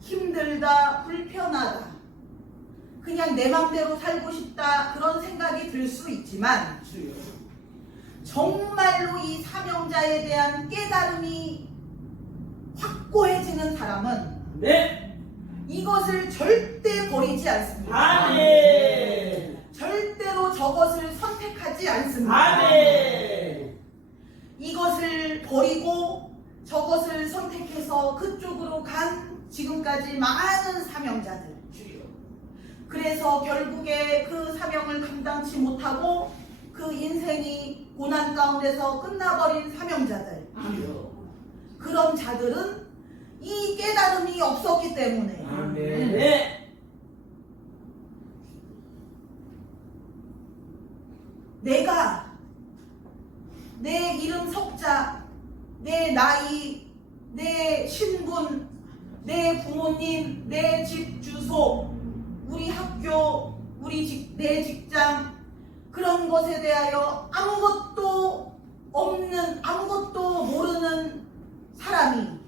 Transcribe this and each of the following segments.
힘들다, 불편하다, 그냥 내 맘대로 살고 싶다 그런 생각이 들 수 있지만 정말로 이 사명자에 대한 깨달음이 확고해지는 사람은 이것을 절대 버리지 않습니다. 아멘. 절대로 저것을 선택하지 않습니다. 아멘. 이것을 버리고 저것을 선택해서 그쪽으로 간 지금까지 많은 사명자들, 그래서 결국에 그 사명을 감당치 못하고 그 인생이 고난 가운데서 끝나버린 사명자들, 그런 자들은 이 깨달음이 없었기 때문에 아멘. 내가 내 이름 석자, 내 나이, 내 신분, 내 부모님, 내 집 주소, 우리 학교, 내 직장, 그런 것에 대하여 아무것도 없는, 아무것도 모르는 사람이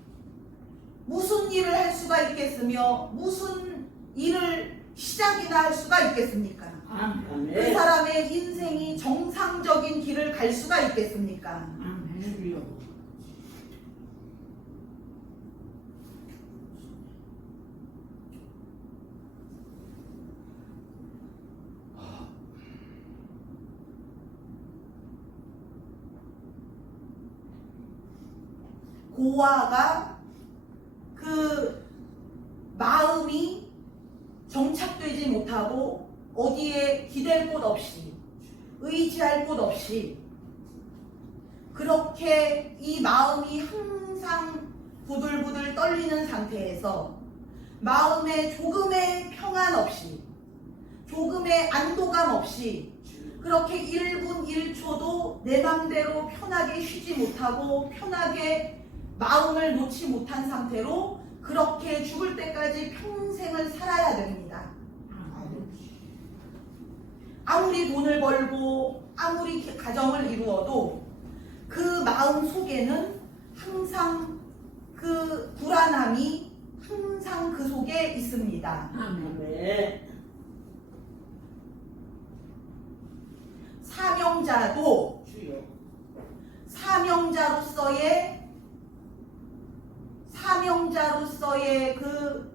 무슨 일을 할 수가 있겠으며 무슨 일을 시작이나 할 수가 있겠습니까? 아멘. 그 사람의 인생이 정상적인 길을 갈 수가 있겠습니까? 고아가 그 마음이 정착되지 못하고 어디에 기댈 곳 없이, 의지할 곳 없이, 그렇게 이 마음이 항상 부들부들 떨리는 상태에서 마음에 조금의 평안 없이, 조금의 안도감 없이, 그렇게 1분 1초도 내 맘대로 편하게 쉬지 못하고 편하게 마음을 놓지 못한 상태로 그렇게 죽을 때까지 평생을 살아야 됩니다. 아무리 돈을 벌고 아무리 가정을 이루어도 그 마음 속에는 항상 그 불안함이 항상 그 속에 있습니다. 아멘. 사명자도 사명자로서의 그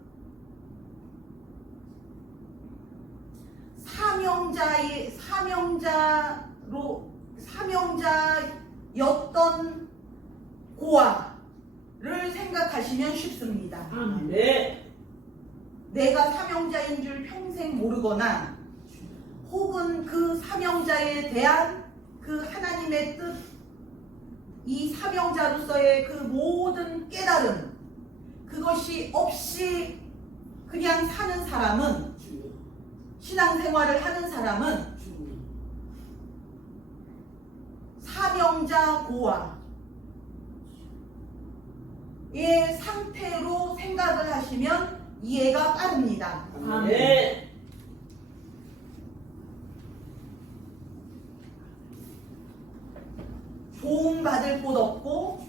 사명자였던 고아를 생각하시면 쉽습니다. 아멘. 내가 사명자인 줄 평생 모르거나 혹은 그 사명자에 대한 그 하나님의 뜻, 이 사명자로서의 그 모든 깨달음, 그것이 없이 그냥 사는 사람은, 신앙생활을 하는 사람은 사명자 고아의 상태로 생각을 하시면 이해가 빠릅니다. 아멘. 도움받을 곳 없고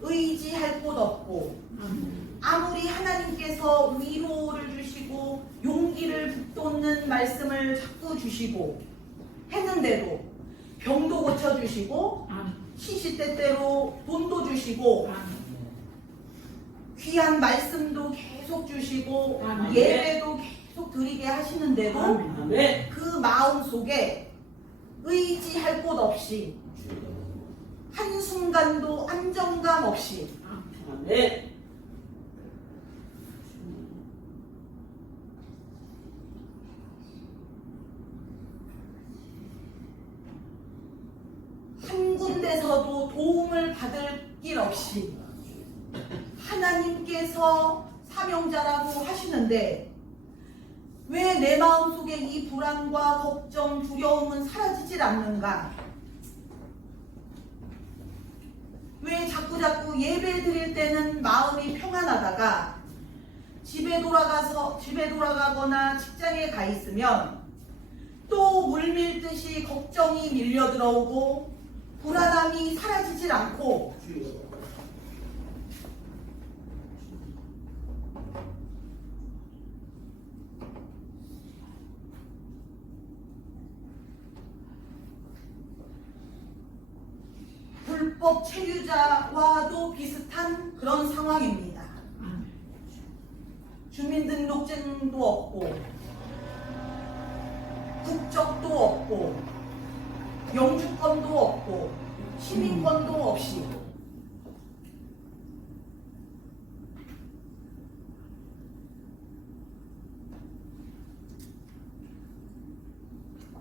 의지할 곳 없고 아무리 하나님께서 위로를 주시고 용기를 북돋는 말씀을 자꾸 주시고 했는데도 병도 고쳐주시고 시시때때로 돈도 주시고 귀한 말씀도 계속 주시고 예배도 계속 드리게 하시는데도 그 마음속에 의지할 곳 없이 한순간도 안정감 없이 한 군데서도 도움을 받을 길 없이 하나님께서 사명자라고 하시는데 왜 내 마음속에 이 불안과 걱정, 두려움은 사라지질 않는가? 왜 자꾸자꾸 예배 드릴 때는 마음이 평안하다가 집에 돌아가거나 직장에 가 있으면 또 물밀듯이 걱정이 밀려 들어오고 불안함이 사라지질 않고 합법 체류자와도 비슷한 그런 상황입니다. 주민등록증도 없고 국적도 없고 영주권도 없고 시민권도 없이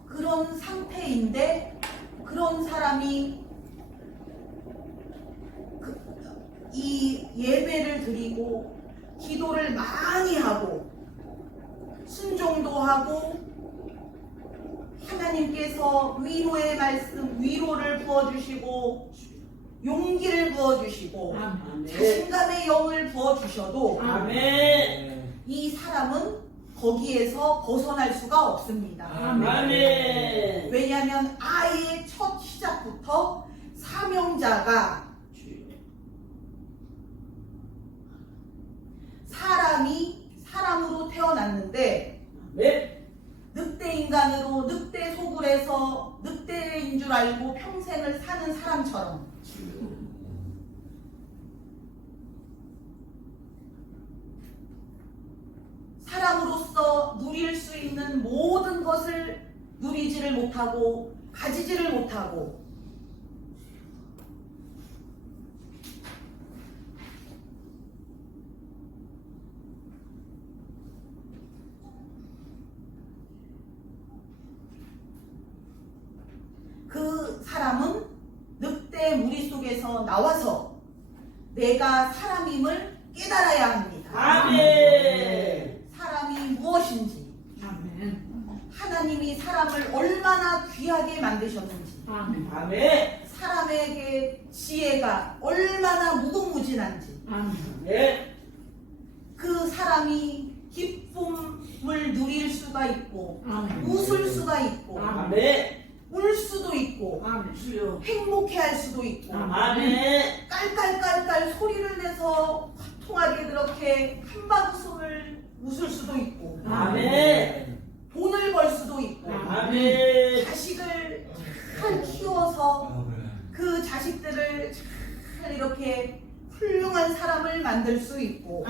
그런 상태인데 그런 사람이 이 예배를 드리고 기도를 많이 하고 순종도 하고 하나님께서 위로의 말씀, 위로를 부어주시고 용기를 부어주시고 자신감의 영을 부어주셔도 이 사람은 거기에서 벗어날 수가 없습니다. 왜냐하면 아예 첫 시작부터 사명자가 사람이 사람으로 태어났는데 늑대 인간으로 늑대 속을해서 늑대인 줄 알고 평생을 사는 사람처럼 사람으로서 누릴 수 있는 모든 것을 누리지를 못하고 가지지를 못하고 그 사람은 늑대 무리 속에서 나와서 내가 사람임을 깨달아야 합니다. 사람이 무엇인지, 하나님이 사람을 얼마나 귀하게 만드셨는지, 사람에게 지혜가 얼마나 무궁무진한지, 그 사람이 기쁨을 누릴 수가 있고 웃을 수가 있고 울 수도 있고 행복해할 수도 있고 깔깔깔깔 소리를 내서 통하게 그렇게 한방숨을 웃을 수도 있고 돈을 벌 수도 있고 자식을 잘 키워서 그 자식들을 잘 이렇게 훌륭한 사람을 만들 수 있고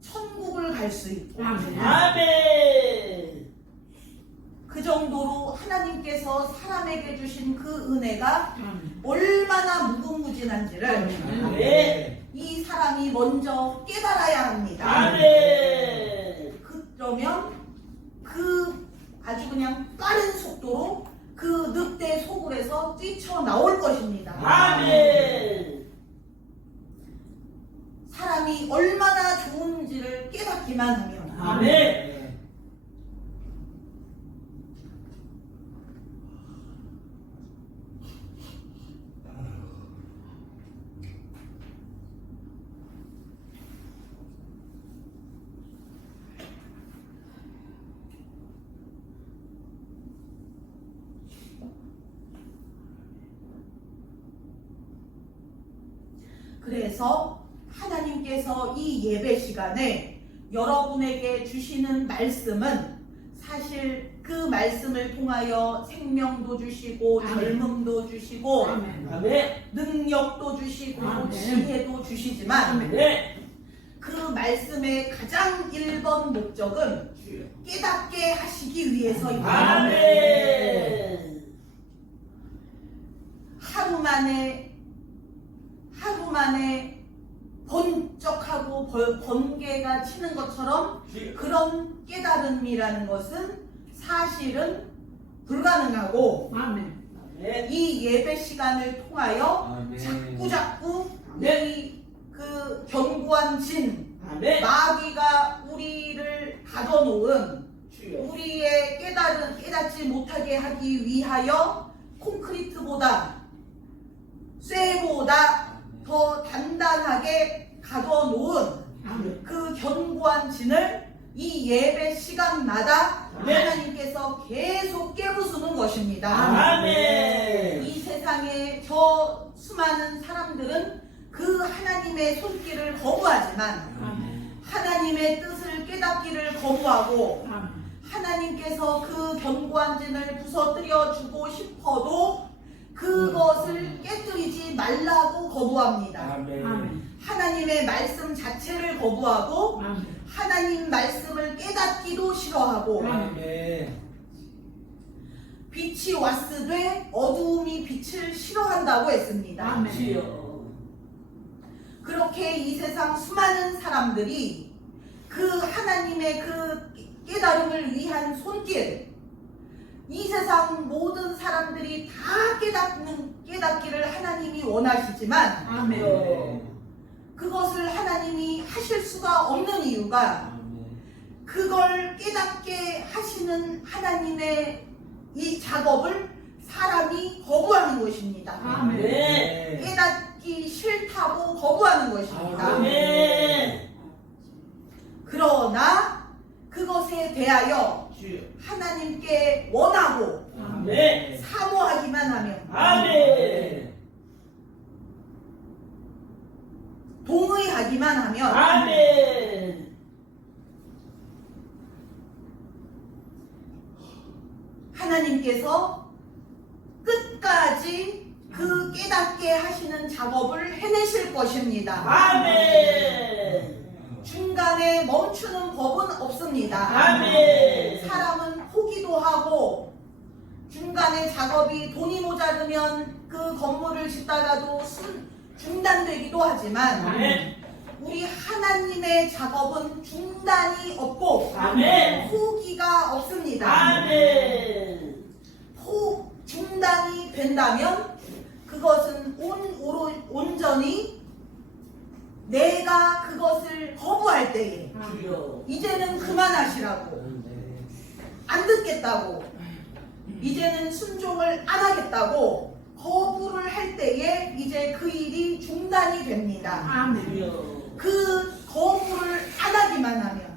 천국을 갈 수 있고 그 정도로 하나님께서 사람에게 주신 그 은혜가 얼마나 무궁무진한지를 이 사람이 먼저 깨달아야 합니다. 그러면 그 아주 그냥 빠른 속도로 그 늑대 속을에서 뛰쳐나올 것입니다. 사람이 얼마나 좋은지를 깨닫기만 하면 그래서 하나님께서 이 예배 시간에 여러분에게 주시는 말씀은 사실 그 말씀을 통하여 생명도 주시고 젊음도 주시고 능력도 주시고 지혜도 주시지만 그 말씀의 가장 1번 목적은 깨닫게 하시기 위해서입니다. 하루 만에 번쩍하고 번개가 치는 것처럼 그런 깨달음이라는 것은 사실은 불가능하고 이 예배 시간을 통하여 자꾸자꾸 이 그 견고한 진 마귀가 우리를 가둬놓은 우리의 깨닫지 못하게 하기 위하여 콘크리트보다 쇠보다 더 단단하게 가둬놓은 그 견고한 진을 이 예배 시간마다 하나님께서 계속 깨부수는 것입니다. 이 세상에 저 수많은 사람들은 그 하나님의 손길을 거부하지만 하나님의 뜻을 깨닫기를 거부하고 하나님께서 그 견고한 진을 부서뜨려 주고 싶어도 그것을 깨뜨리지 말라고 거부합니다. 아멘. 하나님의 말씀 자체를 거부하고 하나님 말씀을 깨닫기도 싫어하고 아멘. 빛이 왔으되 어두움이 빛을 싫어한다고 했습니다. 주여. 그렇게 이 세상 수많은 사람들이 그 하나님의 그 깨달음을 위한 손길, 이 세상 모든 사람들이 다 깨닫기를 하나님이 원하시지만 그것을 하나님이 하실 수가 없는 이유가 그걸 깨닫게 하시는 하나님의 이 작업을 사람이 거부하는 것입니다. 아멘. 깨닫기 싫다고 거부하는 것입니다. 아멘. 그러나 그것에 대하여 주여. 하나님께 원하고 아멘. 사모하기만 하면 아멘. 동의하기만 하면 아멘. 하나님께서 끝까지 그 깨닫게 하시는 작업을 해내실 것입니다. 아멘. 중간에 멈추는 법은 없습니다. 아멘. 사람은 포기도 하고 중간에 작업이 돈이 모자르면 그 건물을 짓다가도 중단되기도 하지만 아멘. 우리 하나님의 작업은 중단이 없고 아멘. 포기가 없습니다. 아멘. 중단이 된다면 그것은 온전히 내가 그것을 거부할 때에 주여. 이제는 그만하시라고 안 듣겠다고 이제는 순종을 안 하겠다고 거부를 할 때에 이제 그 일이 중단이 됩니다. 주여. 그 거부를 안 하기만 하면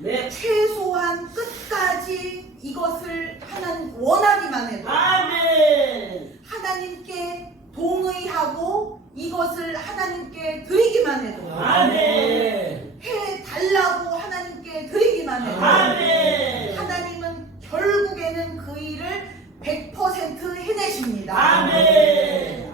네. 최소한 끝까지 이것을 원하기만 해도 아멘. 하나님께 동의하고 이것을 하나님께 드리기만 해도 아멘. 해달라고 하나님께 드리기만 해도 아멘. 하나님은 결국에는 그 일을 100% 해내십니다. 아멘.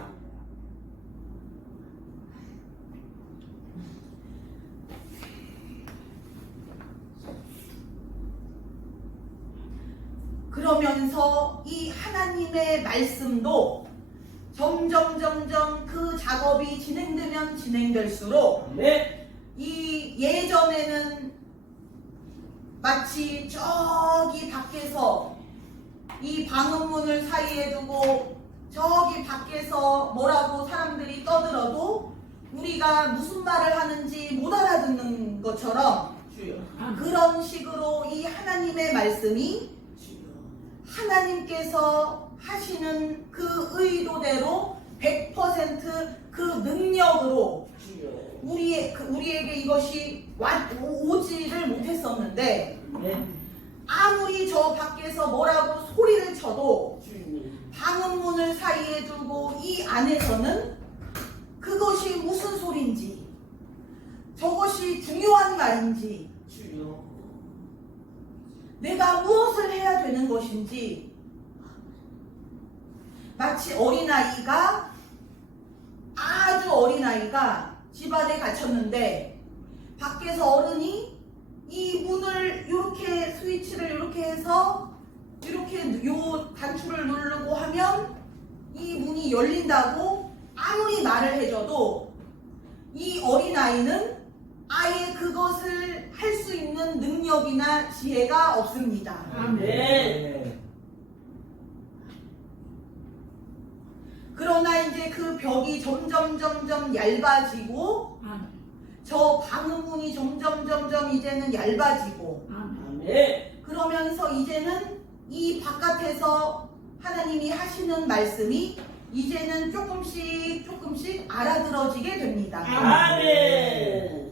그러면서 이 하나님의 말씀도 점점 그 작업이 진행되면 진행될수록 네. 이 예전에는 마치 저기 밖에서 이 방음문을 사이에 두고 저기 밖에서 뭐라고 사람들이 떠들어도 우리가 무슨 말을 하는지 못 알아듣는 것처럼 주여. 그런 식으로 이 하나님의 말씀이 주여. 하나님께서 하시는 그 의도대로 100%그 능력으로 주여. 우리에게 이것이 오지를 못했었는데 네. 아무리 저 밖에서 뭐라고 소리를 쳐도 주님. 방음문을 사이에 두고 이 안에서는 그것이 무슨 소리인지 저것이 중요한 말인지 주여. 내가 무엇을 해야 되는 것인지 마치 아주 어린아이가 집안에 갇혔는데 밖에서 어른이 이 문을 이렇게 스위치를 이렇게 해서 이렇게 요 단추를 누르고 하면 이 문이 열린다고 아무리 말을 해줘도 이 어린아이는 아예 그것을 할 수 있는 능력이나 지혜가 없습니다. 아멘. 그러나 이제 그 벽이 점점 얇아지고 저 방음문이 점점 이제는 얇아지고 아멘. 그러면서 이제는 이 바깥에서 하나님이 하시는 말씀이 이제는 조금씩 알아들어지게 됩니다. 아멘.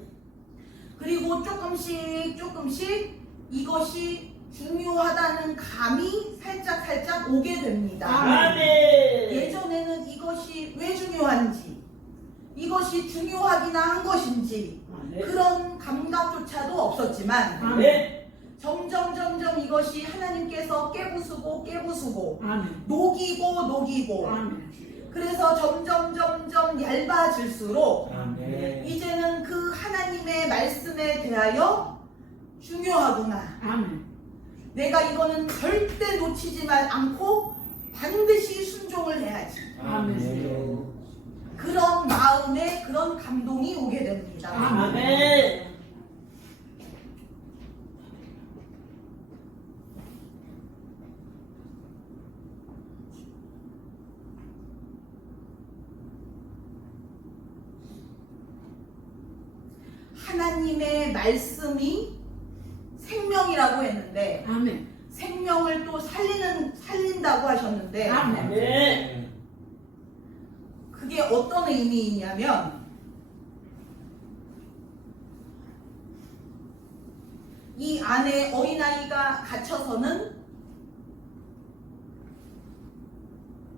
그리고 조금씩 이것이 중요하다는 감이 살짝 오게 됩니다. 아멘. 예전에는 이것이 왜 중요한지, 이것이 중요하기나 한 것인지 아멘. 그런 감각조차도 없었지만 아멘. 점점 이것이 하나님께서 깨부수고 아멘. 녹이고 아멘. 그래서 점점 얇아질수록 아멘. 이제는 그 하나님의 말씀에 대하여 중요하구나. 아멘. 내가 이거는 절대 놓치지만 않고 반드시 순종을 해야지. 아멘. 그런 마음에 그런 감동이 오게 됩니다. 아멘. 하나님의 말씀이 생명이라고 했는데 아멘. 생명을 또 살린다고 하셨는데 아멘. 아멘. 그게 어떤 의미이냐면 이 안에 어린아이가 갇혀서는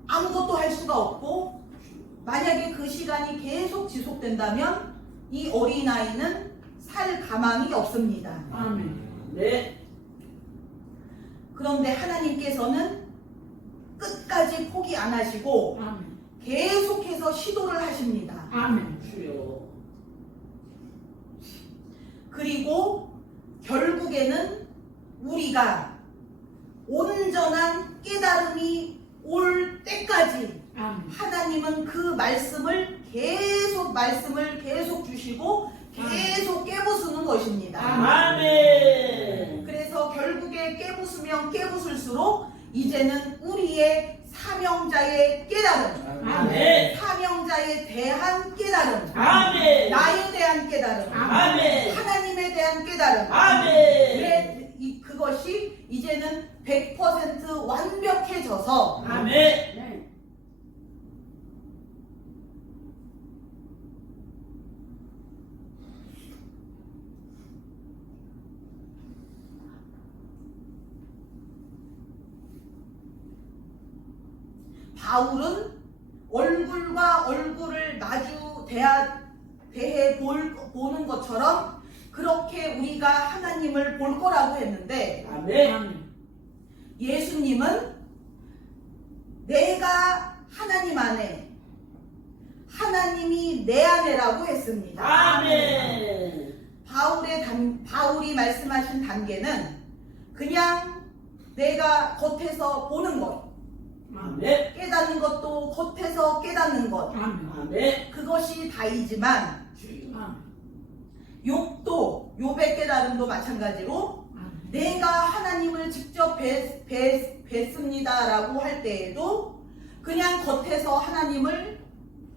아무것도 할 수가 없고 만약에 그 시간이 계속 지속된다면 이 어린아이는 살 가망이 없습니다. 아멘. 네. 그런데 하나님께서는 끝까지 포기 안 하시고 아멘. 계속해서 시도를 하십니다. 아멘. 주여. 그리고 결국에는 우리가 온전한 깨달음이 올 때까지 아멘. 하나님은 그 말씀을 계속 주시고 계속 깨부수는 것입니다. 아멘. 그래서 결국에 깨부수면 깨부술수록 이제는 우리의 사명자의 깨달음, 아멘. 사명자에 대한 깨달음, 아멘. 나에 대한 깨달음, 아멘. 하나님에 대한 깨달음, 아멘. 그것이 이제는 100% 완벽해져서 아멘. 네. 바울은 얼굴과 얼굴을 대해 보는 것처럼 그렇게 우리가 하나님을 볼 거라고 했는데 아멘. 아멘. 예수님은 내가 하나님 안에 하나님이 내 안에라고 했습니다. 아멘. 바울이 말씀하신 단계는 그냥 내가 겉에서 보는 것, 아멘. 깨닫는 것도 겉에서 깨닫는 것, 아멘. 아멘. 그것이 다이지만 주여. 아멘. 욥의 깨달음도 마찬가지로 아멘. 내가 하나님을 직접 뵀습니다라고 할 때에도 그냥 겉에서 하나님을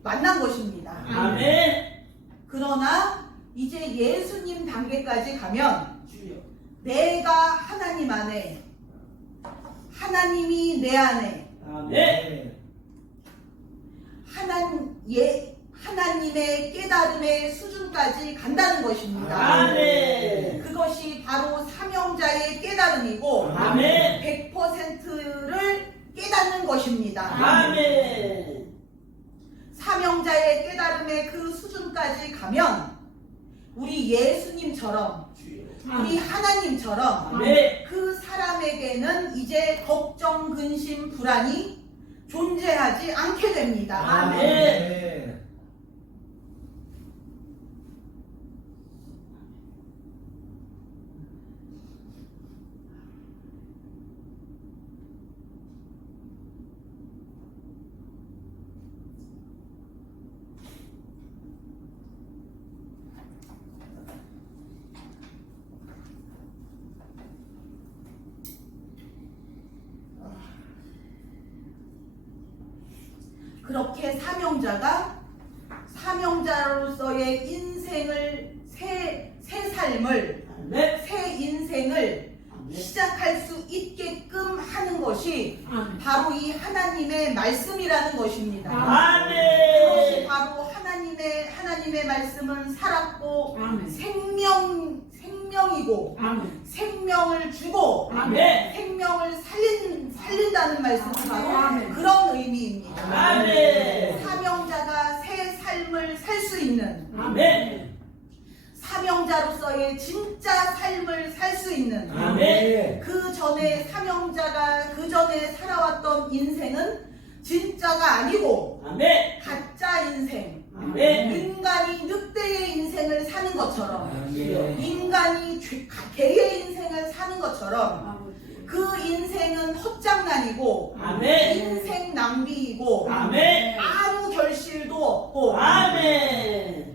만난 것입니다. 아멘. 그러나 이제 예수님 단계까지 가면 주여. 내가 하나님 안에, 하나님이 내 안에, 아멘. 하나님의 깨달음의 수준까지 간다는 것입니다. 아멘. 그것이 바로 사명자의 깨달음이고 아멘. 100%를 깨닫는 것입니다. 아멘. 사명자의 깨달음의 그 수준까지 가면 우리 예수님처럼 주여. 우리 하나님처럼 아멘. 그 사람에게는 이제 걱정, 근심, 불안이 존재하지 않게 됩니다. 아멘. 그렇게 사명자로서의 인생을 새 삶을 아멘. 새 인생을 아멘. 시작할 수 있게끔 하는 것이 아멘. 바로 이 하나님의 말씀이라는 것입니다. 그것이 아멘. 바로 하나님의 말씀은 살았고 아멘. 생명이고 아멘. 생명을 주고 아멘. 생명을 살린다는 말씀은 바로 아멘. 그런 의미입니다. 아멘. 사명자가 새 삶을 살 수 있는 아멘. 사명자로서의 진짜 삶을 살 수 있는 아멘. 그 전에 사명자가 그 전에 살아왔던 인생은 진짜가 아니고 아멘. 가짜 인생, 아멘. 인간이 늑대의 인생을 사는 것처럼 아멘. 인간이 개의 인생을 사는 것처럼 그 인생은 헛장난이고 아멘. 인생 낭비이고 아멘. 아무 결실도 없고 아멘.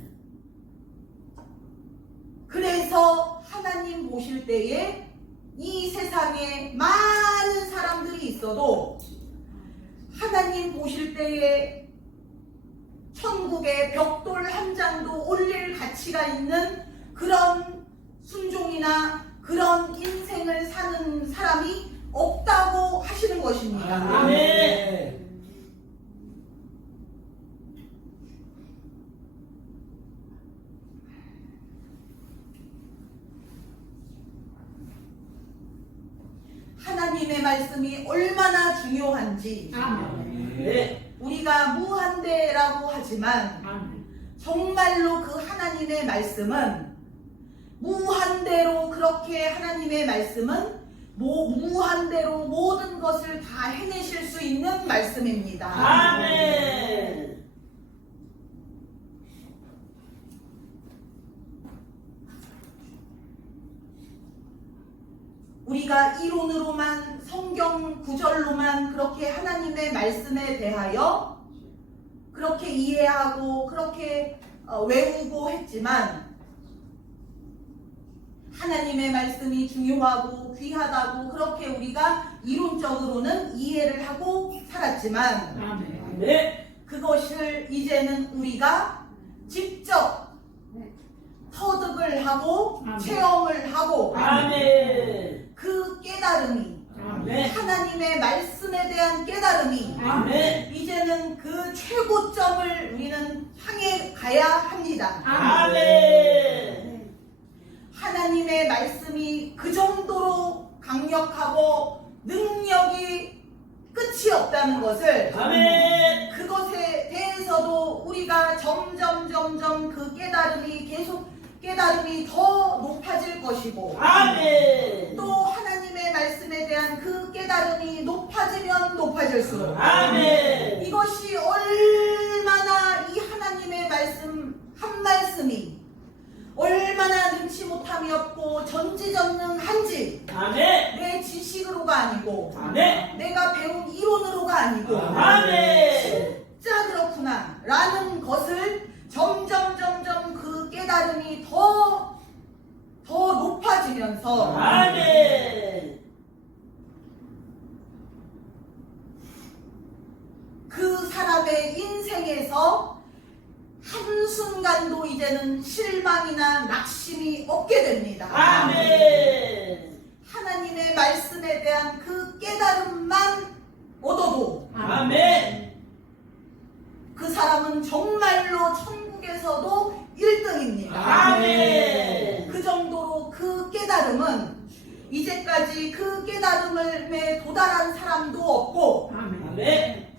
그래서 하나님 보실 때에 이 세상에 많은 사람들이 있어도 하나님 보실 때에 천국에 벽돌 한 장도 올릴 가치가 있는 그런 순종이나 그런 인생을 사는 사람이 없다고 하시는 것입니다. 아멘. 하나님의 말씀이 얼마나 중요한지 네. 우리가 무한대라고 하지만 정말로 그 하나님의 말씀은 무한대로 그렇게 하나님의 말씀은 무한대로 모든 것을 다 해내실 수 있는 말씀입니다. 아멘. 우리가 이론으로만 성경 구절로만 그렇게 하나님의 말씀에 대하여 그렇게 이해하고 그렇게 외우고 했지만 하나님의 말씀이 중요하고 귀하다고 그렇게 우리가 이론적으로는 이해를 하고 살았지만 네. 그것을 이제는 우리가 직접 터득을 하고 체험을 하고 아멘. 그 깨달음이 아멘. 하나님의 말씀에 대한 깨달음이 아멘. 이제는 그 최고점을 우리는 향해 가야 합니다. 아멘. 하나님의 말씀이 그 정도로 강력하고 능력이 끝이 없다는 것을 아멘. 그것에 대해서도 우리가 점점 그 깨달음이 더 높아질 것이고 아멘. 또 하나님의 말씀에 대한 그 깨달음이 높아지면 높아질수록 아멘. 이것이 얼마나 이 하나님의 말씀 한 말씀이 얼마나 능치 못함이 없고 전지전능한지 아멘. 내 지식으로가 아니고 아멘. 내가 배운 이론으로가 아니고 아멘. 진짜 그렇구나 라는 것을 점점 그 깨달음이 더 높아지면서 아멘. 그 사람의 인생에서 한순간도 이제는 실망이나 낙심이 없게 됩니다. 아멘. 하나님의 말씀에 대한 그 깨달음만 얻어도 아멘. 그 사람은 정말로 천국에서도 1등입니다. 아멘. 그 정도로 그 깨달음은 이제까지 그 깨달음에 도달한 사람도 없고 아멘.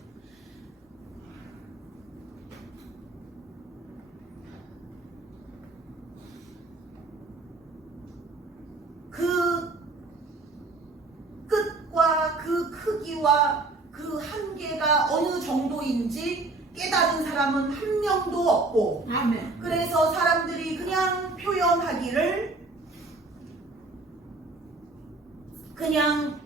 그 끝과 그 크기와 그 한계가 어느 정도인지 깨달은 사람은 한 명도 없고 아멘. 그래서 사람들이 그냥 표현하기를 그냥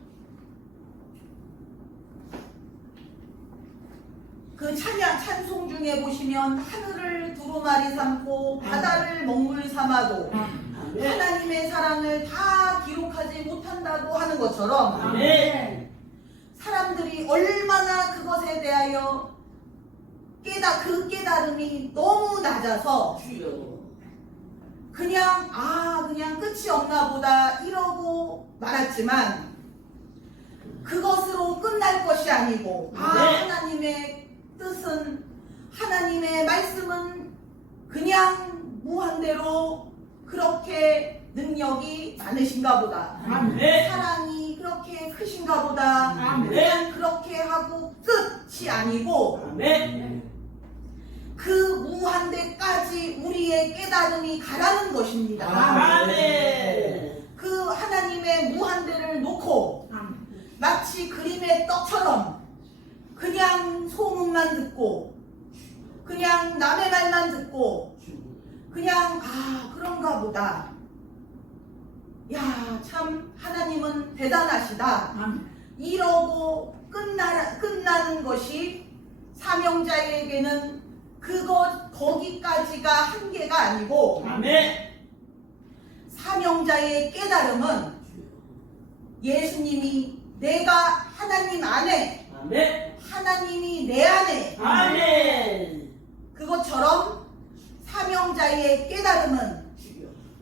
그 찬송 중에 보시면 하늘을 두루마리 삼고 바다를 먹물 삼아도 하나님의 사랑을 다 기록하지 못한다고 하는 것처럼 아멘. 사람들이 얼마나 그것에 대하여 그 깨달음이 너무 낮아서 주여. 그냥 끝이 없나 보다 이러고 말았지만 그것으로 끝날 것이 아니고 네. 하나님의 뜻은 하나님의 말씀은 그냥 무한대로 그렇게 능력이 많으신가 보다 아멘. 사랑이 그렇게 크신가 보다 아멘. 그냥 그렇게 하고 끝이 아니고 아멘. 그 그 무한대까지 우리의 깨달음이 가라는 것입니다. 아멘. 그 하나님의 무한대를 놓고 마치 그림의 떡처럼 그냥 소문만 듣고 그냥 남의 말만 듣고 그냥 그런가 보다. 야, 참 하나님은 대단하시다. 이러고 끝나는 것이 사명자에게는 거기까지가 한계가 아니고 아멘. 사명자의 깨달음은 예수님이 내가 하나님 안에 아멘. 하나님이 내 안에 아멘. 그것처럼 사명자의 깨달음은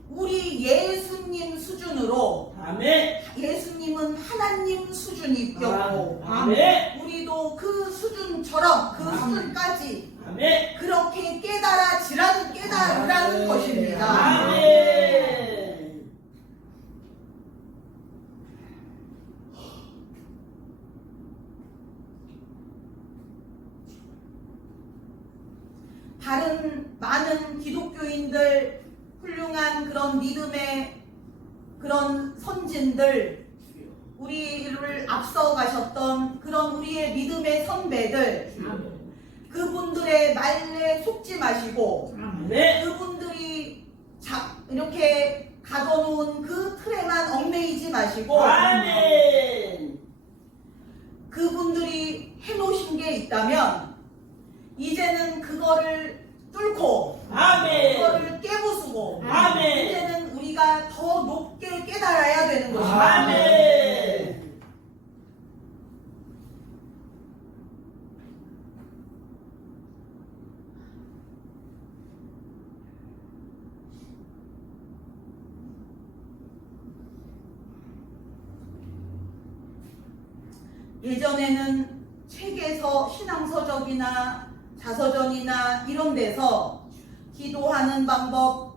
우리 예수님 수준으로 아멘. 예수님은 하나님 수준이 있겠고 아멘. 우리도 그 수준처럼 그 아멘. 수준까지 아멘. 그렇게 깨달으라는 것입니다. 아멘. 다른 많은 기독교인들 훌륭한 그런 믿음의 그런 선진들 우리를 앞서 가셨던 그런 우리의 믿음의 선배들 그분들의 말에 속지 마시고 아멘. 그분들이 이렇게 가둬놓은 그 틀에만 얽매이지 마시고 아멘. 그분들이 해놓으신 게 있다면 이제는 그거를 뚫고 아멘. 그거를 깨부수고 아멘. 이제는 우리가 더 높게 깨달아야 되는 것입니다. 아멘. 예전에는 책에서 신앙서적이나 자서전이나 이런 데서 기도하는 방법,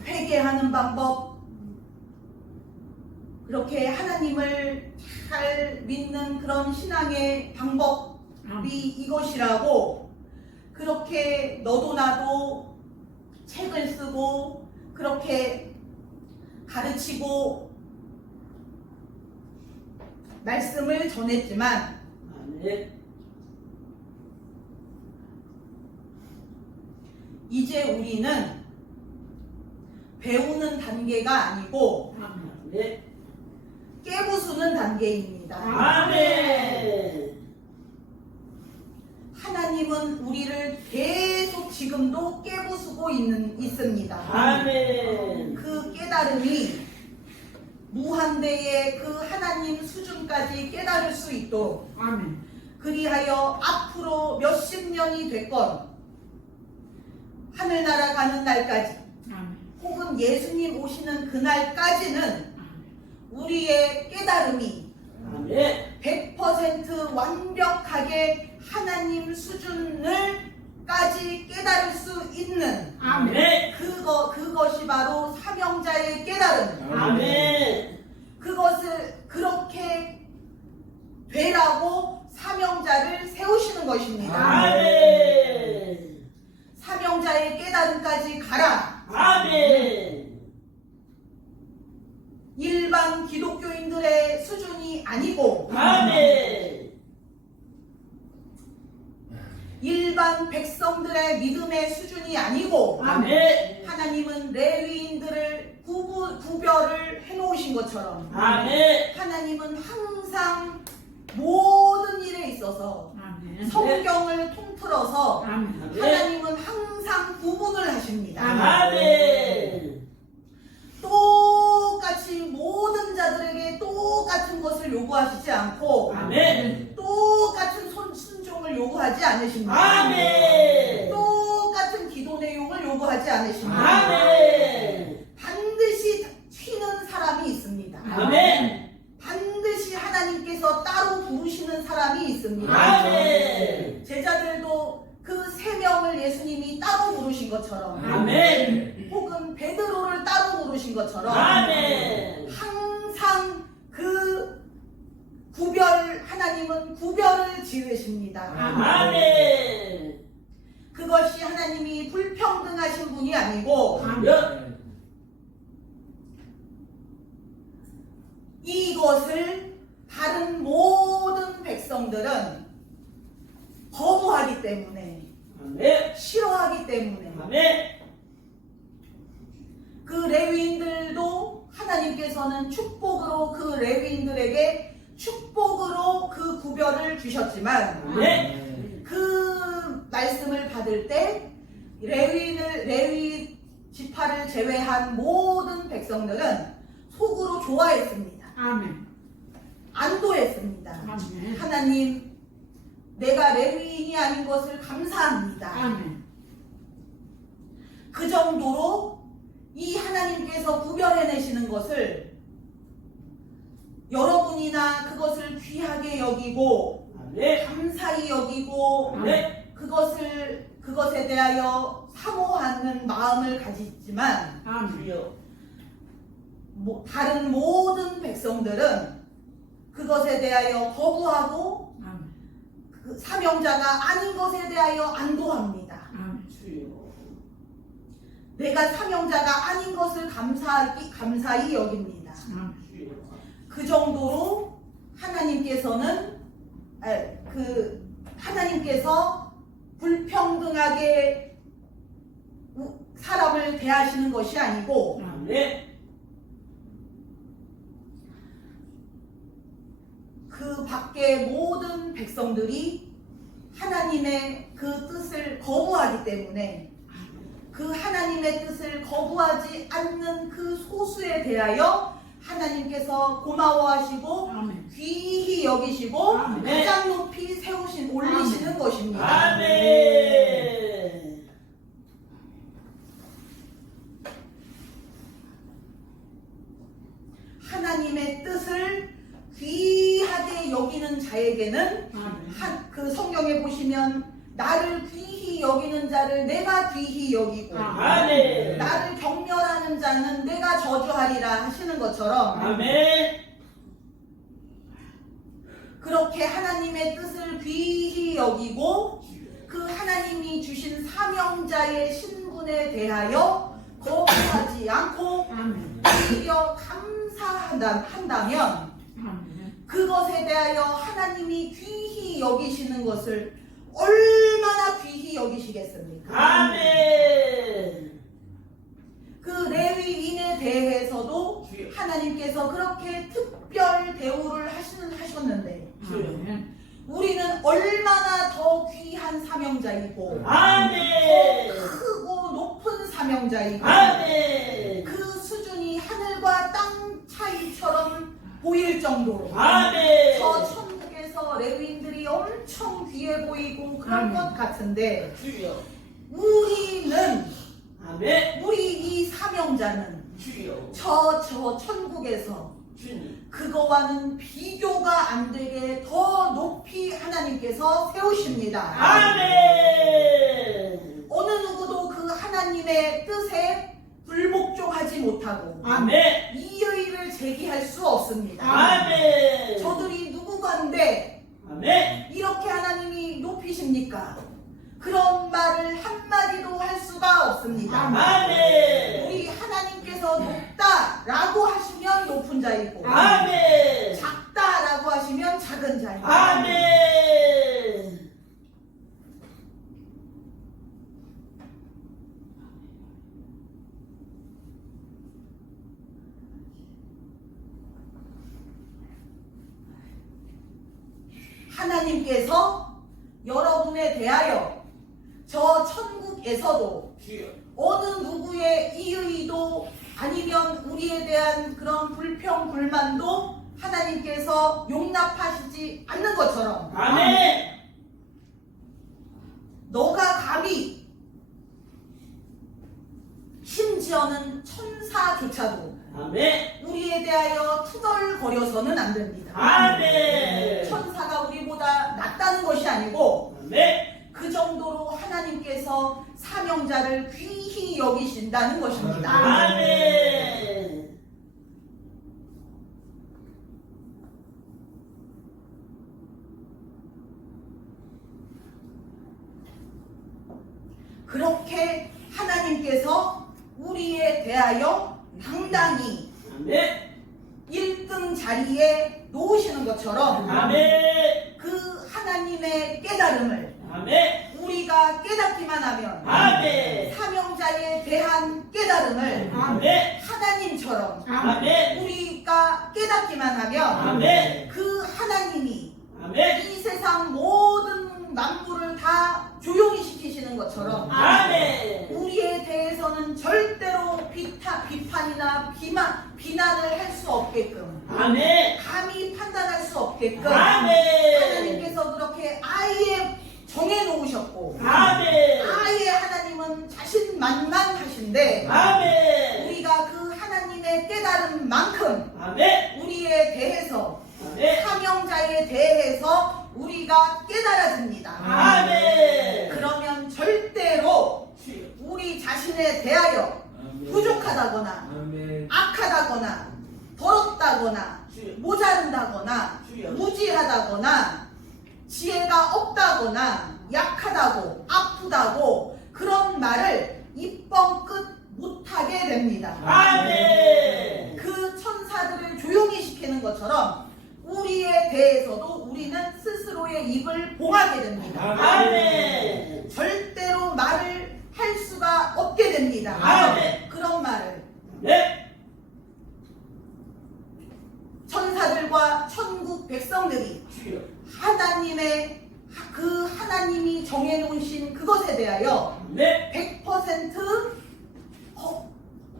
회개하는 방법, 그렇게 하나님을 잘 믿는 그런 신앙의 방법이 이것이라고 그렇게 너도 나도 책을 쓰고 그렇게 가르치고 말씀을 전했지만 아멘. 이제 우리는 배우는 단계가 아니고 아멘. 깨부수는 단계입니다. 아멘. 하나님은 우리를 계속 지금도 깨부수고 있습니다. 아멘. 그 깨달음이 무한대의 그 하나님 수준까지 깨달을 수 있도록 그리하여 앞으로 몇십 년이 됐건 하늘나라 가는 날까지 혹은 예수님 오시는 그날까지는 우리의 깨달음이 아멘. 100% 완벽하게 하나님 수준을까지 깨달을 수 있는 아멘. 그것이 바로 사명자의 깨달음. 아멘. 그것을 그렇게 되라고 사명자를 세우시는 것입니다. 아멘. 사명자의 깨달음까지 가라. 아멘. 일반 기독교인들의 수준이 아니고 아멘. 일반 백성들의 믿음의 수준이 아니고 아멘. 하나님은 레위인들을 구별을 해놓으신 것처럼 아멘. 하나님은 항상 모든 일에 있어서 성경을 통틀어서 하나님은 항상 구분을 하십니다. 아멘. 똑같이 모든 자들에게 똑같은 것을 요구하시지 않고 아멘. 똑같은 순종을 요구하지 않으십니다. 아멘. 똑같은 기도 내용을 요구하지 않으십니다. 아멘. 반드시 튀는 사람이 있습니다. 아멘. 반드시 하나님께서 따로 부르시는 사람이 있습니다. 아멘. 제자들도 그 세 명을 예수님이 따로 부르신 것처럼 아멘. 혹은 베드로를 따로 부르신 것처럼 아멘. 항상 그 하나님은 구별을 지으십니다. 아멘. 그것이 하나님이 불평등하신 분이 아니고 아멘. 이것을 다른 모든 백성들은 거부하기 때문에, 아멘. 싫어하기 때문에 아멘. 그 레위인들도 하나님께서는 축복으로 그 레위인들에게 축복으로 그 구별을 주셨지만 아멘. 그 말씀을 받을 때 레위 지파를 제외한 모든 백성들은 속으로 좋아했습니다. 아멘. 안도했습니다. 아멘. 하나님, 내가 레위인이 아닌 것을 감사합니다. 아멘. 그 정도로 이 하나님께서 구별해내시는 것을 여러분이나 그것을 귀하게 여기고 아멘. 감사히 여기고 아멘. 그것에 대하여 사모하는 마음을 가지지만 아멘. 주여. 다른 모든 백성들은 그것에 대하여 거부하고 아멘. 그 사명자가 아닌 것에 대하여 안도합니다. 아멘. 주여. 내가 사명자가 아닌 것을 감사히 여깁니다. 아멘. 주여. 그 정도로 하나님께서 불평등하게 사람을 대하시는 것이 아니고 아멘. 그 밖의 모든 백성들이 하나님의 그 뜻을 거부하기 때문에 그 하나님의 뜻을 거부하지 않는 그 소수에 대하여 하나님께서 고마워하시고 아멘. 귀히 여기시고 아멘. 가장 높이 올리시는 아멘. 것입니다. 아멘. 하나님의 뜻을 귀하게 여기는 자에게는 아멘. 그 성경에 보시면 나를 귀히 여기는 자를 내가 귀히 여기고 아멘. 나를 경멸하는 자는 내가 저주하리라 하시는 것처럼 아멘. 그렇게 하나님의 뜻을 귀히 여기고 그 하나님이 주신 사명자의 신분에 대하여 거부하지 않고 아멘. 오히려 감사한다면 아멘. 그것에 대하여 하나님이 귀히 여기시는 것을 얼마나 귀히 여기시겠습니까? 아멘. 그 레위인에 대해서도 하나님께서 그렇게 특별 대우를 하셨는데 아멘. 우리는 얼마나 더 귀한 사명자이고 아멘. 크고 높은 사명자이고 아멘. 그 수준이 하늘과 땅 차이처럼 보일 정도로 아멘. 저 천국에서 레위인들이 엄청 귀해 보이고 그런 아멘. 것 같은데 주여. 우리 아멘. 이 사명자는 주여. 저 천국에서 주님. 그거와는 비교가 안 되게 더 높이 하나님께서 세우십니다. 아멘. 어느 누구도 그 하나님의 뜻에 불복종하지 못하고 아멘. 이의를 제기할 수 없습니다. 아멘. 저들이 누구건데 아멘. 이렇게 하나님이 높이십니까? 그런 말을 한마디도 할 수가 없습니다. 아멘. 우리 하나님께서 높다라고 하시면 높은 자이고 아멘. 작다라고 하시면 작은 자이고 아멘. 하나님께서 여러분에 대하여 저 천국에서도 주여. 어느 누구의 이의도 아니면 우리에 대한 그런 불평 불만도 하나님께서 용납하시지 않는 것처럼 아멘. 너가 감히 심지어는 천사조차도 아멘. 우리에 대하여 투덜거려서는 안 됩니다. 아멘. 천사가 우리보다 낫다는 것이 아니고 아멘. 그 정도로 하나님께서 사명자를 귀히 여기신다는 것입니다. 아멘. 그렇게 하나님께서 우리에 대하여 당당히 아멘. 1등 자리에 놓으시는 것처럼 아멘. 그 하나님의 깨달음을 아멘. 우리가 깨닫기만 하면 아멘. 사명자에 대한 깨달음을 아멘. 하나님처럼 아멘. 우리가 깨닫기만 하면 아멘. 그 하나님이 아멘. 이 세상 모든 만물을 다 조용히 시키시는 것처럼 아멘. 우리에 대해서는 절대로 비판이나 비난을 할 수 없게끔 아멘. 감히 판단할 수 없게끔 아멘. 하나님께서 그렇게 아예 정해놓으셨고 아멘. 아예 하나님은 자신만만하신데 아멘. 우리가 그 하나님의 깨달음만큼 아멘. 우리에 대해서 아멘. 사명자에 대해서 우리가 깨달아집니다. 아멘. 그러면 절대로 우리 자신에 대하여 부족하다거나 악하다거나 더럽다거나 모자른다거나 무지하다거나 지혜가 없다거나 약하다고 아프다고 그런 말을 입 뻥끗 못하게 됩니다. 아멘. 그 천사들을 조용히 시키는 것처럼 우리에 대해서도 우리는 스스로의 입을 봉하게 됩니다. 아멘. 절대로 말을 할 수가 없게 됩니다. 아멘. 그런 말을 네. 천사들과 천국 백성들이 하나님의 그 하나님이 정해놓으신 그것에 대하여 네. 100%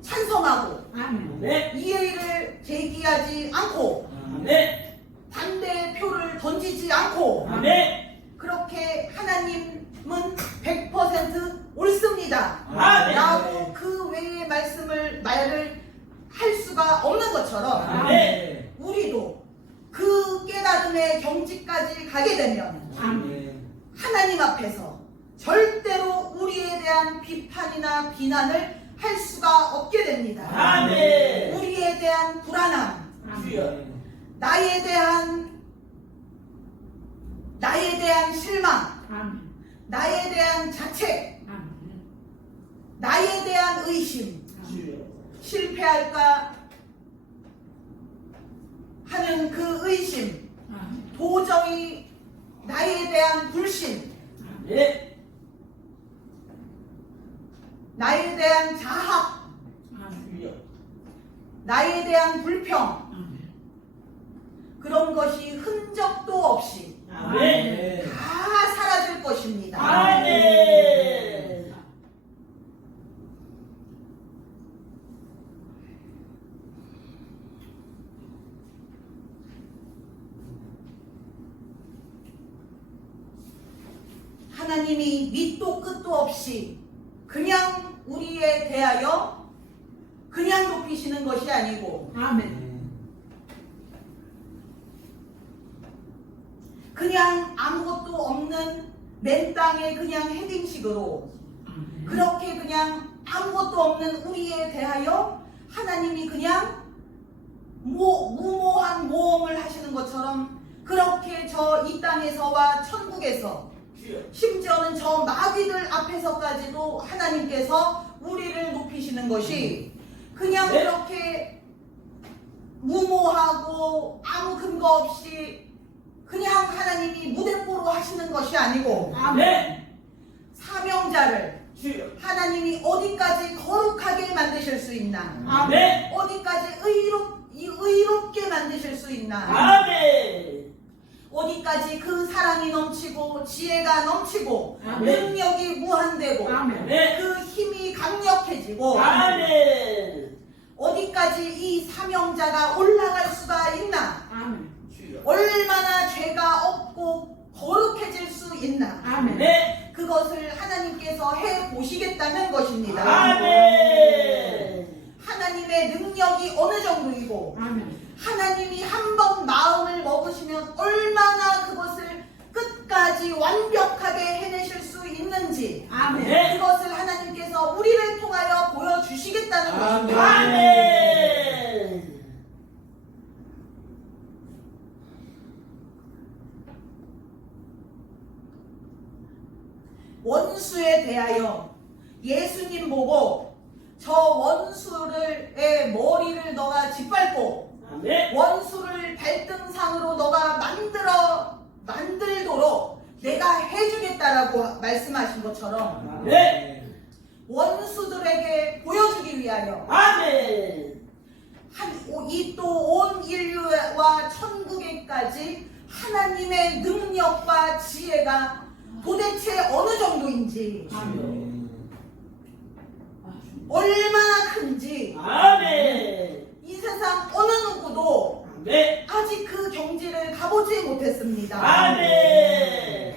찬성하고 네. 이의를 제기하지 않고 네. 반대의 표를 던지지 않고 네. 그렇게 하나님은 100% 옳습니다 아멘. 라고 그 외의 말을 할 수가 없는 것처럼 네. 우리도 그 깨달음의 경지까지 가게 되면 하나님 앞에서 절대로 우리에 대한 비판이나 비난을 할 수가 없게 됩니다. 아멘. 우리에 대한 불안함, 나에 대한 실망, 나에 대한 자책, 나에 대한 의심, 실패할까 하는 그 의심, 도저히 나에 대한 불신, 네. 나에 대한 자학, 나에 대한 불평, 그런 것이 흔적도 없이 아멘. 다 사라질 것입니다. 아멘. 하나님이 밑도 끝도 없이 그냥 우리에 대하여 그냥 높이시는 것이 아니고 그냥 아무것도 없는 맨 땅에 그냥 헤딩식으로 그렇게 그냥 아무것도 없는 우리에 대하여 하나님이 그냥 무모한 모험을 하시는 것처럼 그렇게 저 이 땅에서와 천국에서 심지어는 저 마귀들 앞에서까지도 하나님께서 우리를 높이시는 것이 그냥 네. 그렇게 무모하고 아무 근거 없이 그냥 하나님이 무대뽀로 하시는 것이 아니고 네. 사명자를 하나님이 어디까지 거룩하게 만드실 수 있나 네. 어디까지 의롭게 만드실 수 있나 아멘. 어디까지 그 사랑이 넘치고 지혜가 넘치고 아멘. 능력이 무한되고 네. 그 힘이 강력해지고 아멘. 어디까지 이 사명자가 올라갈 수가 있나 얼마나 죄가 없고 거룩해질 수 있나 네. 그것을 하나님께서 해보시겠다는 것입니다. 아멘. 하나님의 능력이 어느 정도이고 하나님이 한 번 마음을 먹으시면 얼마나 그것을 끝까지 완벽하게 해내실 수 있는지 네. 그것을 하나님께서 우리를 통하여 보여주시겠다는 것입니다. 아멘. 원수에 대하여 예수님 보고 저 원수의 머리를 너가 짓밟고 아멘. 원수를 발등상으로 너가 만들도록 내가 해주겠다라고 말씀하신 것처럼 아멘. 원수들에게 보여주기 위하여 아멘. 이 또 온 인류와 천국에까지 하나님의 능력과 지혜가 도대체 어느 정도인지 얼마나 큰지 아멘. 이 세상 어느 누구도 아멘. 아직 그 경지를 가보지 못했습니다. 아멘.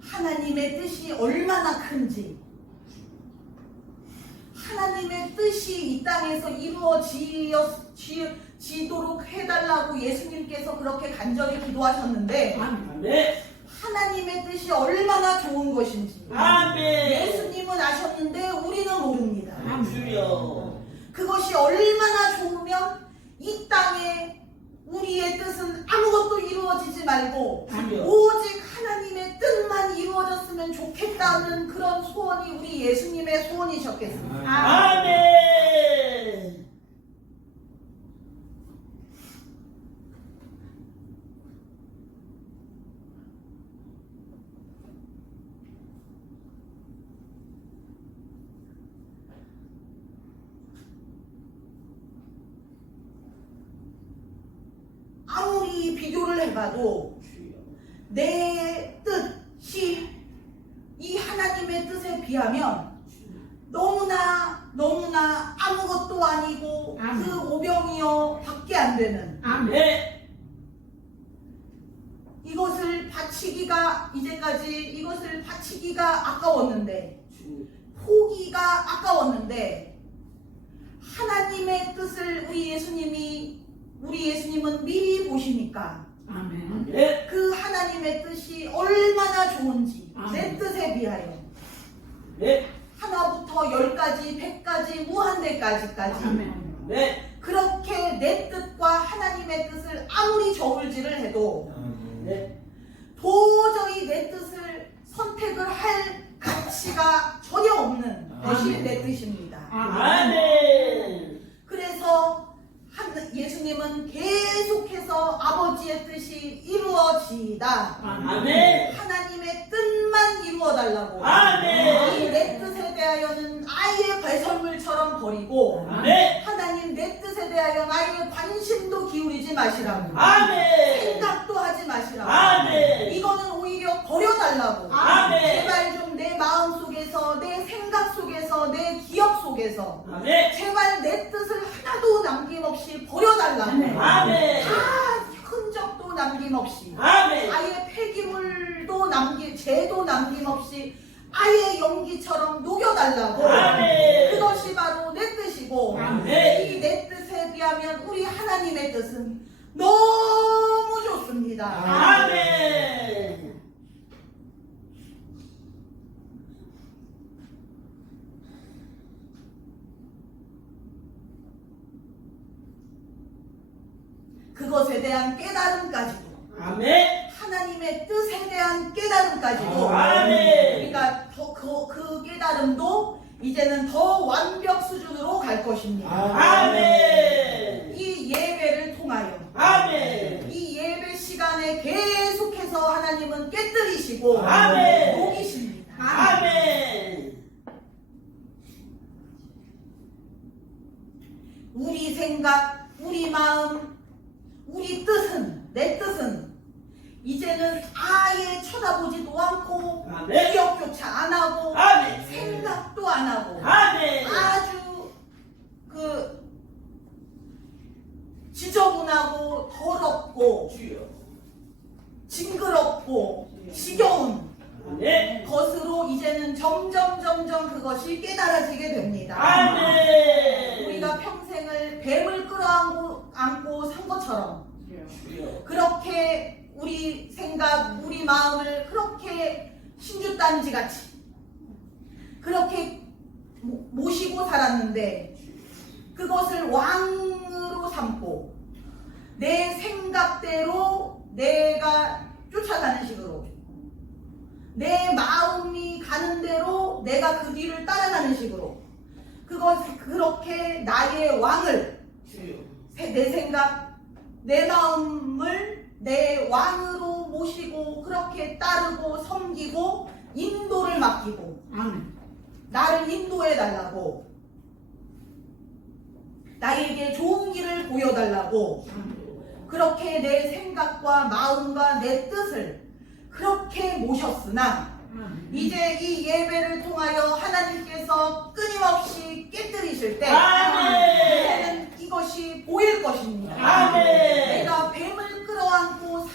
하나님의 뜻이 얼마나 큰지, 하나님의 뜻이 이 땅에서 이루어지도록 해달라고 예수님께서 그렇게 간절히 기도하셨는데 아멘. 하나님의 뜻이 얼마나 좋은 것인지 아멘. 예수님은 아셨는데 우리는 모릅니다. 주여. 그것이 얼마나 좋으면 이 땅에 우리의 뜻은 아무것도 이루어지지 말고 주여. 오직 하나님의 뜻만 이루어졌으면 좋겠다는 그런 소원이 우리 예수님의 소원이셨겠습니다. 아멘. 아무리 비교를 해봐도 주여. 내 뜻이 이 하나님의 뜻에 비하면 너무나 아무것도 아니고 아멘. 그 오병이어 밖에 안 되는 아멘. 이것을 바치기가 아까웠는데 주여. 포기가 아까웠는데 하나님의 뜻을 우리 예수님은 미리 보시니까 아멘. 아멘. 그 하나님의 뜻이 얼마나 좋은지 내 아멘. 뜻에 비하여 아멘. 하나부터 10가지, 100가지, 무한대까지까지 아멘. 아멘. 그렇게 내 뜻과 하나님의 뜻을 아무리 저울질을 해도 아멘. 도저히 내 뜻을 선택을 할 가치가 전혀 없는 것이 아멘. 내 뜻입니다. 아멘. 그래서 예수님은 계속해서 아버지의 뜻이 이루어지이다. 아멘. 하나님의 뜻만 이루어달라고. 아멘. 이 내 뜻에 대하여는 아예 배설물처럼 버리고 아멘. 하나님 내 뜻에 대하여는 아예 관심도 기울이지 마시라고. 아멘. 생각도 하지 마시라고. 아멘. 이거는 오히려 버려달라고. 아멘. 제발 좀 내 마음 속에서, 내 생각 속에서, 내 기억 속에서 아멘. 제발 내 뜻을 하나도 남김없이 버려달라고. 아멘. 다 흔적도 남김없이 아멘. 아예 폐기물도 죄도 남김없이 아예 연기처럼 녹여달라고. 아멘. 그것이 바로 내 뜻이고 아멘. 이 내 뜻에 비하면 우리 하나님의 뜻은 너무 좋습니다. 아멘. 그것에 대한 깨달음까지도 아멘. 하나님의 뜻에 대한 깨달음까지도 아멘. 우리가 그 깨달음도 이제는 더 완벽 수준으로 갈 것입니다. 아멘. 이 예배를 통하여 아멘. 이 예배 시간에 계속해서 하나님은 깨뜨리시고 아멘. 녹이십니다. 아멘. 우리 생각, 우리 마음, 우리 뜻은, 내 뜻은 이제는 아예 쳐다보지도 않고 아멘. 기억조차 안 하고 아멘. 생각도 안 하고 아멘. 아주 지저분하고 더럽고 주여. 징그럽고 지겨운 아멘. 것으로 이제는 점점 그것이 깨달아지게 됩니다. 아멘. 우리가 평생을 뱀을 끌어안고 산 것처럼 주여. 그렇게 우리 생각, 우리 마음을 그렇게 신주단지 같이 그렇게 모시고 살았는데 그것을 왕으로 삼고 내 생각대로 내가 쫓아가는 식으로 내 마음이 가는 대로 내가 그 뒤를 따라가는 식으로 그렇게 나의 왕을 내 생각 내 마음을 내 왕으로 모시고 그렇게 따르고 섬기고 인도를 맡기고 아멘. 나를 인도해 달라고 나에게 좋은 길을 보여달라고 그렇게 내 생각과 마음과 내 뜻을 그렇게 모셨으나 이제 이 예배를 통하여 하나님께서 끊임없이 깨뜨리실 때 이제는 이것이 보일 것입니다. 아멘. 내가 뱀을 끌어안고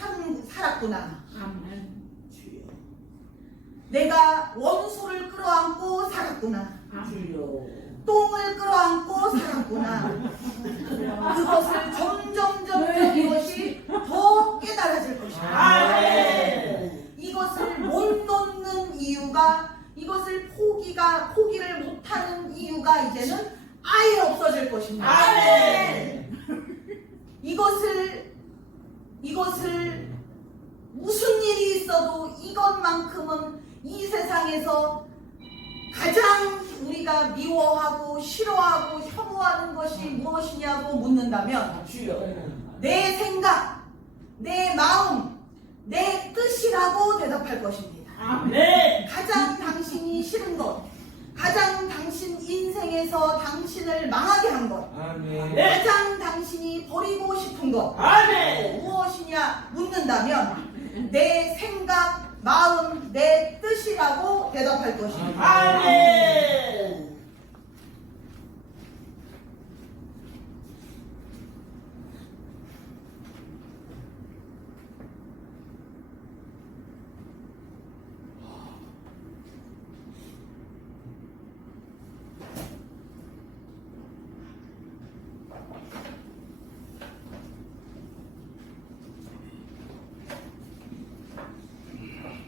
살았구나. 아멘. 내가 원수를 끌어안고 살았구나. 똥을 끌어안고 살았구나. 그것을 점점 이것이 더 깨달아질 것이다. 아멘. 이것을 못 놓는 이유가 이것을 포기를 못하는 이유가 이제는 아예 없어질 것입니다. 아멘. 이것을 무슨 일이 있어도 이것만큼은 이 세상에서 가장 우리가 미워하고 싫어하고 혐오하는 것이 무엇이냐고 묻는다면 내 생각, 내 마음, 내 뜻이라고 대답할 것입니다. 아멘. 가장 당신이 싫은 것, 가장 당신 인생에서 당신을 망하게 한 것, 가장 당신이 버리고 싶은 것 아멘. 무엇이냐 묻는다면 내 생각, 마음, 내 뜻이라고 대답할 것입니다. 아멘.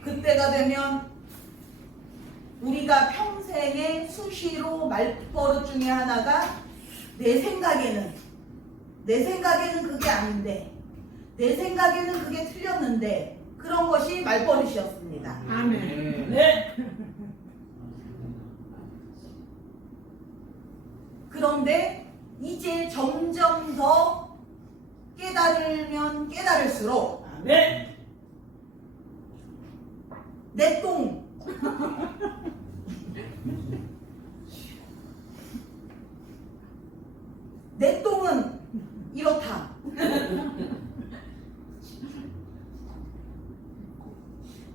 그때가 되면 우리가 평생의 수시로 말버릇 중에 하나가 내 생각에는 그게 아닌데 내 생각에는 그게 틀렸는데 그런 것이 말버릇이었습니다. 아멘. 네. 그런데 이제 점점 더 깨달으면 깨달을수록 아멘. 내 똥, 내 똥은 이렇다.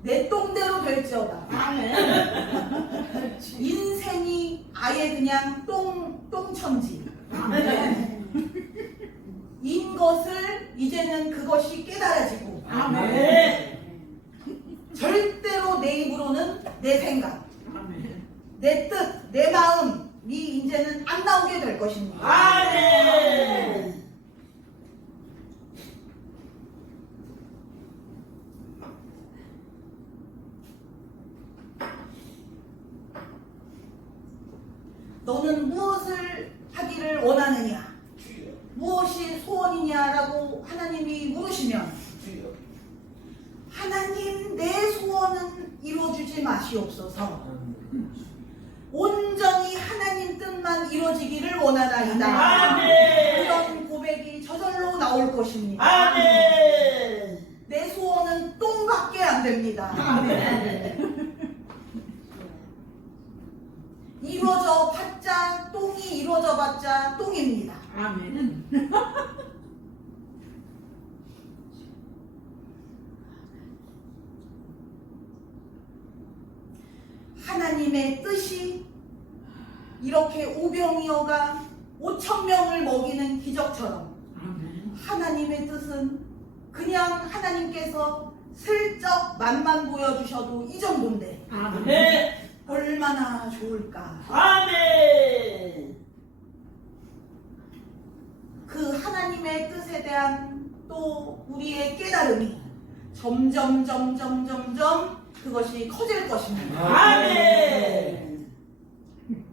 내 똥대로 될지어다. 아멘. 인생이 아예 그냥 똥천지. 인 것을 이제는 그것이 깨달아지고 아멘. 절대로 내 입으로는 내 생각, 아멘. 내 뜻, 내 마음이 이제는 안 나오게 될 것입니다. 아멘. 너는 무엇을 하기를 원하느냐? 무엇이 소원이냐라고 하나님이 물으시면 하나님 내 소원은 이루어주지 마시옵소서. 온전히 하나님 뜻만 이루어지기를 원하나이다. 아멘. 그런 고백이 저절로 나올 것입니다. 아멘. 내 소원은 똥밖에 안 됩니다. 이루어져 봤자 똥이 이루어져 봤자 똥입니다. 아멘. 하나님의 뜻이 이렇게 오병이어가 5,000명을 먹이는 기적처럼 아멘. 하나님의 뜻은 그냥 하나님께서 슬쩍 맛만 보여주셔도 이 정도인데 아멘. 네. 얼마나 좋을까. 아멘. 그 하나님의 뜻에 대한 또 우리의 깨달음이 점점 그것이 커질 것입니다. 아멘.